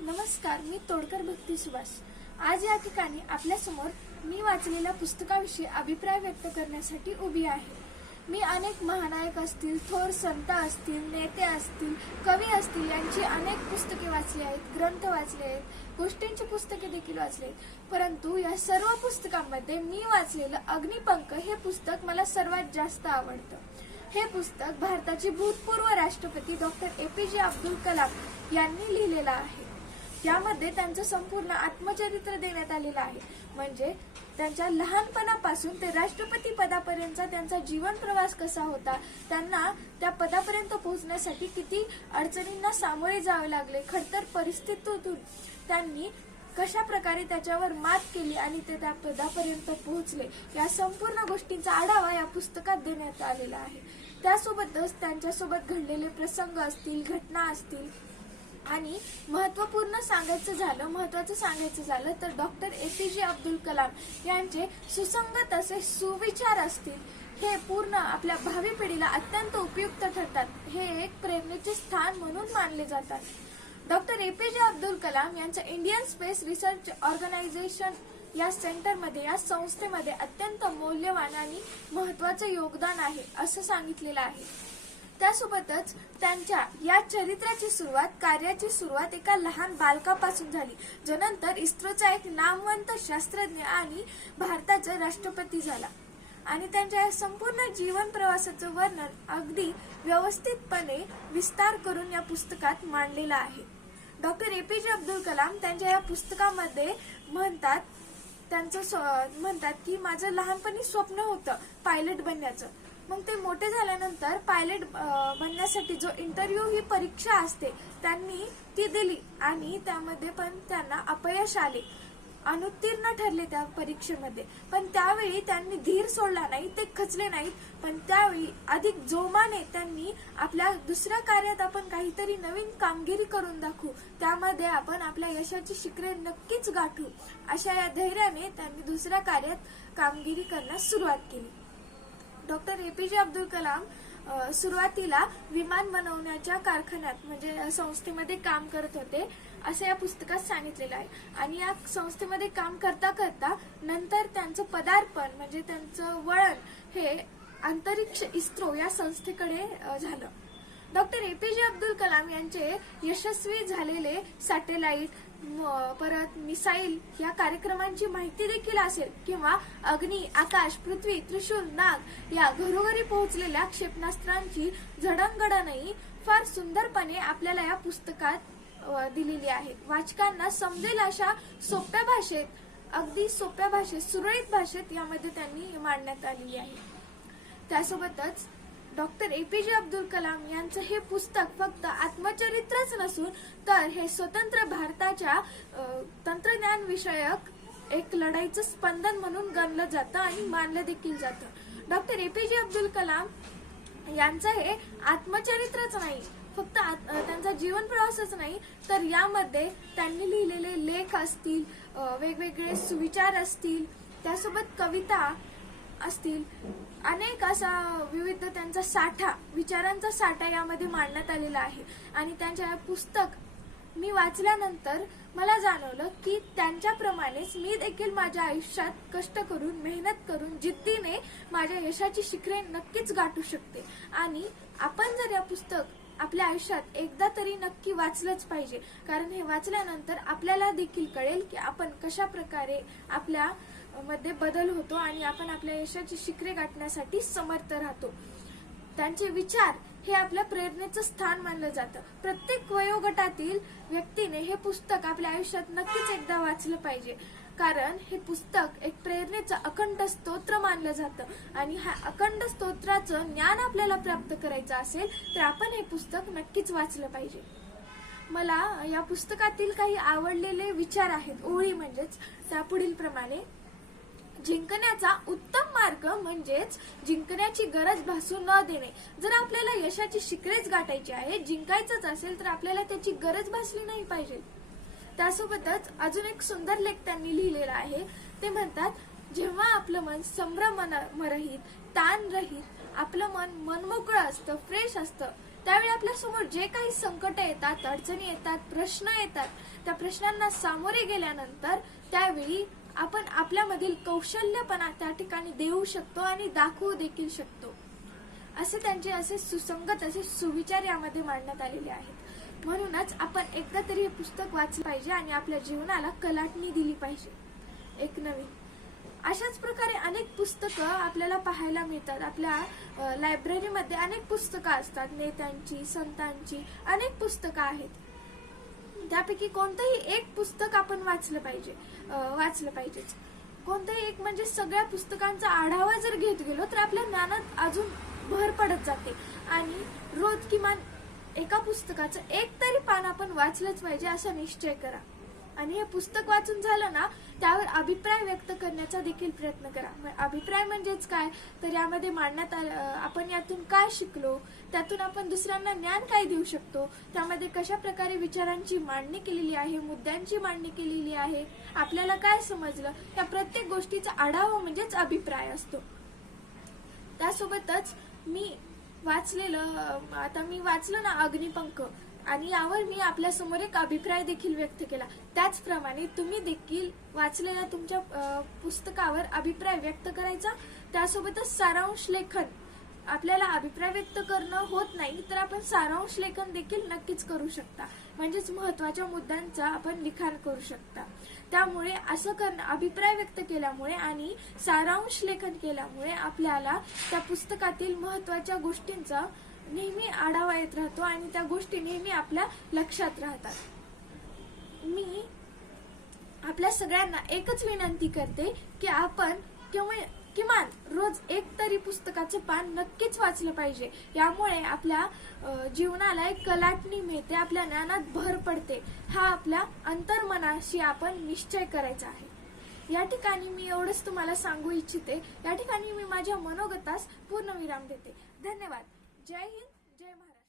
नमस्कार, मी तोडकर भक्ती सुभाष। आज या ठिकाणी आपल्या समोर मी वाचलेल्या पुस्तकाविषयी अभिप्राय व्यक्त करण्यासाठी उभी आहे। मी अनेक महानायक असतील, थोर संत असतील, नेते असतील, कवी असतील यांची अनेक पुस्तके वाचली आहेत, ग्रंथ वाचले आहेत, गोष्टींची पुस्तके देखील वाचली आहेत। परंतु या सर्व पुस्तकांमध्ये मी वाचलेलं अग्निपंख हे पुस्तक मला सर्वात जास्त आवडतं। हे पुस्तक भारताचे भूतपूर्व राष्ट्रपती डॉक्टर APJ अब्दुल कलाम यांनी लिहिलेलं आहे। यामध्ये त्यांचं संपूर्ण आत्मचरित्र देण्यात आलेलं आहे। म्हणजे त्यांच्या लहानपणापासून ते राष्ट्रपती पदापर्यंतचा त्यांचा जीवन प्रवास कसा होता, त्यांना त्या पदापर्यंत पोहोचण्यासाठी किती अडचणींना सामोरे जावे लागले, खडतर परिस्थितीतून त्यांनी कशा प्रकारे त्याच्यावर मात केली आणि ते त्या पदापर्यंत पोहोचले, या संपूर्ण गोष्टींचा आढावा या पुस्तकात देण्यात आलेला आहे। त्यासोबतच त्यांच्यासोबत घडलेले प्रसंग असतील, घटना असतील आणि महत्त्वाचं सांगायचं झालं तर डॉक्टर APJ अब्दुल कलाम यांचे सुसंगत असे सुविचार असतील, हे पूर्ण आपल्या भावी पिढीला अत्यंत उपयुक्त ठरतात। हे एक प्रेरणेचे स्थान म्हणून मानले जातात। डॉक्टर APJ अब्दुल कलाम यांचं इंडियन स्पेस रिसर्च ऑर्गनायझेशन या सेंटरमध्ये, या संस्थेमध्ये अत्यंत मौल्यवान आणि महत्त्वाचं योगदान आहे असं सांगितलेलं आहे। त्यासोबतच त्यांच्या या चरित्राची कार्याची सुरुवात एका लहान बालकापासून झाली, जो नंतर इस्रोचा एक नामवंत शास्त्रज्ञ आणि भारताचा राष्ट्रपती झाला। आणि त्यांच्या या संपूर्ण जीवन प्रवासाचं वर्णन अगदी व्यवस्थितपणे विस्तार करून या पुस्तकात मांडलेलं आहे। डॉक्टर APJ अब्दुल कलाम त्यांच्या या पुस्तकामध्ये म्हणतात की माझं लहानपणी स्वप्न होतं पायलट बनण्याचं। मग ते मोठे झाल्यानंतर पायलट बनण्यासाठी जो इंटरव्ह्यू ही परीक्षा असते त्यांनी ती दिली आणि त्यामध्ये पण त्यांना अपयश आले, अनुत्तीर्ण ठरले त्या परीक्षेमध्ये। पण त्यावेळी त्यांनी धीर सोडला नाही, ते खचले नाहीत, पण त्यावेळी अधिक जोमाने त्यांनी आपल्या दुसऱ्या कार्यात आपण काहीतरी नवीन कामगिरी करून दाखवू, त्यामध्ये आपण आपल्या यशाची शिखरे नक्कीच गाठू, अशा या धैर्याने त्यांनी दुसऱ्या कार्यात कामगिरी करण्यास सुरुवात केली। डॉक्टर APJ अब्दुल कलाम सुरुवातीला विमान बनवण्याच्या कारखान्यात म्हणजे संस्थेमध्ये काम करत होते असं या पुस्तकात सांगितलेलं आहे। आणि या संस्थेमध्ये काम करता करता नंतर त्यांचं पदार्पण म्हणजे त्यांचं वळण हे अंतरिक्ष इस्रो या संस्थेकडे झालं। डॉक्टर APJ अब्दुल कलाम यांचे यशस्वी झालेले सॅटेलाइट, परत मिसाईल या कार्यक्रमांची माहिती देखील असेल, किंवा अग्नी, आकाश, पृथ्वी, त्रिशूल, नाग या घरोघरी पोहोचलेल्या क्षेपणास्त्रांची जडणघडणही फार सुंदरपणे आपल्याला या पुस्तकात दिलेली आहे। वाचकांना समजेल अशा सोप्या भाषेत, अगदी सोप्या भाषेत, सुरळीत भाषेत यामध्ये त्यांनी मांडण्यात आलेली आहे। त्यासोबतच डॉक्टर APJ अब्दुल कलाम यांचं हे पुस्तक फक्त आत्मचरित्रच नसून तर हे स्वतंत्र भारताच्या तंत्रज्ञान विषयक एक लढाईचं स्पंदन म्हणून गणलं जातं आणि मानलं देखील जातं। डॉक्टर APJ अब्दुल कलाम यांचं हे आत्मचरित्रच नाही, फक्त त्यांचा जीवन प्रवासच नाही, तर यामध्ये त्यांनी लिहिलेले लेख असतील, वेगवेगळे सुविचार असतील, त्यासोबत कविता असतील, अनेक असा विविध त्यांचा साठा, विचारांचा साठा यामध्ये मांडण्यात आलेला आहे। आणि त्यांच्या पुस्तक मी वाचल्यानंतर मला जाणवलं की त्यांच्याप्रमाणेच मी देखील माझ्या आयुष्यात कष्ट करून, मेहनत करून, जिद्दीने माझ्या यशाची शिखरे नक्कीच गाठू शकते। आणि आपण जर या पुस्तक आपल्या आयुष्यात एकदा तरी नक्की वाचलंच पाहिजे, कारण हे वाचल्यानंतर आपल्याला देखील कळेल की आपण कशा प्रकारे आपल्या मध्ये बदल होतो आणि आपण आपल्या यशाची शिखरे गाठण्यासाठी समर्थ राहतो। त्यांचे विचार हे आपल्या प्रेरणेचं स्थान मानलं जातं। प्रत्येक वयोगटातील व्यक्तीने हे पुस्तक आपल्या आयुष्यात नक्कीच एकदा वाचलं पाहिजे, कारण हे पुस्तक एक प्रेरणेचं अखंड स्तोत्र मानलं जातं। आणि ह्या अखंड स्तोत्राचं ज्ञान आपल्याला प्राप्त करायचं असेल तर आपण हे पुस्तक नक्कीच वाचलं पाहिजे। मला या पुस्तकातील काही आवडलेले विचार आहेत, ओळी म्हणजेच त्या पुढील प्रमाणे: जिंकण्याचा उत्तम मार्ग म्हणजेच जिंकण्याची गरज भासू न देणे। जर आपल्याला यशाची शिखरेच गाठायची आहे, जिंकायचंच असेल तर आपल्याला त्याची गरज भासली नाही पाहिजे। त्यासोबतच अजून एक सुंदर लेख त्यांनी लिहिलेला आहे, ते म्हणतात, जेव्हा आपलं मन संभ्रमरहित, ताण रहित, आपलं मन मनमोकळं असतं, फ्रेश असतं, त्यावेळी आपल्यासमोर जे काही संकट येतात, अडचणी येतात, प्रश्न येतात, त्या प्रश्नांना सामोरे गेल्यानंतर त्यावेळी आपण आपल्यामधील कौशल्यपणा त्या ठिकाणी देऊ शकतो आणि दाखवू देखील शकतो. असे त्यांचे असे सुसंगत असे सुविचार यामध्ये मांडण्यात आलेले आहेत. म्हणूनच आपण एकदा तरी हे पुस्तक वाचले पाहिजे आणि आपल्या जीवनाला कलाटणी दिली पाहिजे एक नवीन. अशाच प्रकारे अनेक पुस्तकं आपल्याला पाहायला मिळतात. आपल्या लायब्ररीमध्ये अनेक पुस्तकं असतात, नेत्यांची, संतांची अनेक पुस्तकं आहेत. त्यापैकी कोणतंही एक पुस्तक आपण वाचलं पाहिजेच. कोणतंही एक म्हणजे सगळ्या पुस्तकांचा आढावा जर घेत गेलो तर आपल्या ज्ञानात अजून भर पडत जाते आणि रोज किमान एका पुस्तकाचं एक तरी पान आपण वाचलंच पाहिजे असा निश्चय करा. आणि हे पुस्तक वाचून झालं ना, त्यावर अभिप्राय व्यक्त करण्याचा देखील प्रयत्न करा. अभिप्राय म्हणजेच काय तर यामध्ये मांडण्यात आपण यातून काय शिकलो, त्यातून आपण दुसऱ्यांना ज्ञान काय देऊ शकतो, त्यामध्ये कशा प्रकारे विचारांची मांडणी केलेली आहे, मुद्द्यांची मांडणी केलेली आहे, आपल्याला काय समजलं, या प्रत्येक गोष्टीचा आढावा म्हणजेच अभिप्राय असतो. त्यासोबतच मी वाचलं ना अग्निपंख, आणि यावर मी आपल्या समोर एक अभिप्राय देखील व्यक्त केला. त्याचप्रमाणे तुम्ही देखील वाचलेल्या तुमच्या पुस्तकावर अभिप्राय व्यक्त करायचा. त्यासोबतच सारांश लेखन, आपल्याला अभिप्राय व्यक्त करणं होत नाही तर आपण सारांश लेखन देखील नक्कीच करू शकता. म्हणजेच महत्वाच्या मुद्द्यांचा आपण लिखाण करू शकता. त्यामुळे असं करणं, अभिप्राय व्यक्त केल्यामुळे आणि सारांश लेखन केल्यामुळे आपल्याला त्या पुस्तकातील महत्वाच्या गोष्टींचा नेहमी आढावा येत राहतो आणि त्या गोष्टी नेहमी आपल्या लक्षात राहतात. मी आपल्या सगळ्यांना एकच विनंती करते की आपण किमान रोज एक तरी पुस्तकाचं पान नक्कीच वाचलं पाहिजे. यामुळे आपल्या जीवनाला एक कलाटणी मिळते, आपल्या ज्ञानात भर पडते. हा आपल्या अंतर्मनाशी आपण निश्चय करायचा आहे. या ठिकाणी मी एवढंच तुम्हाला सांगू इच्छिते. या ठिकाणी मी माझ्या मनोगतास पूर्णविराम देते. धन्यवाद. जय हिंद, जय महाराष्ट्र.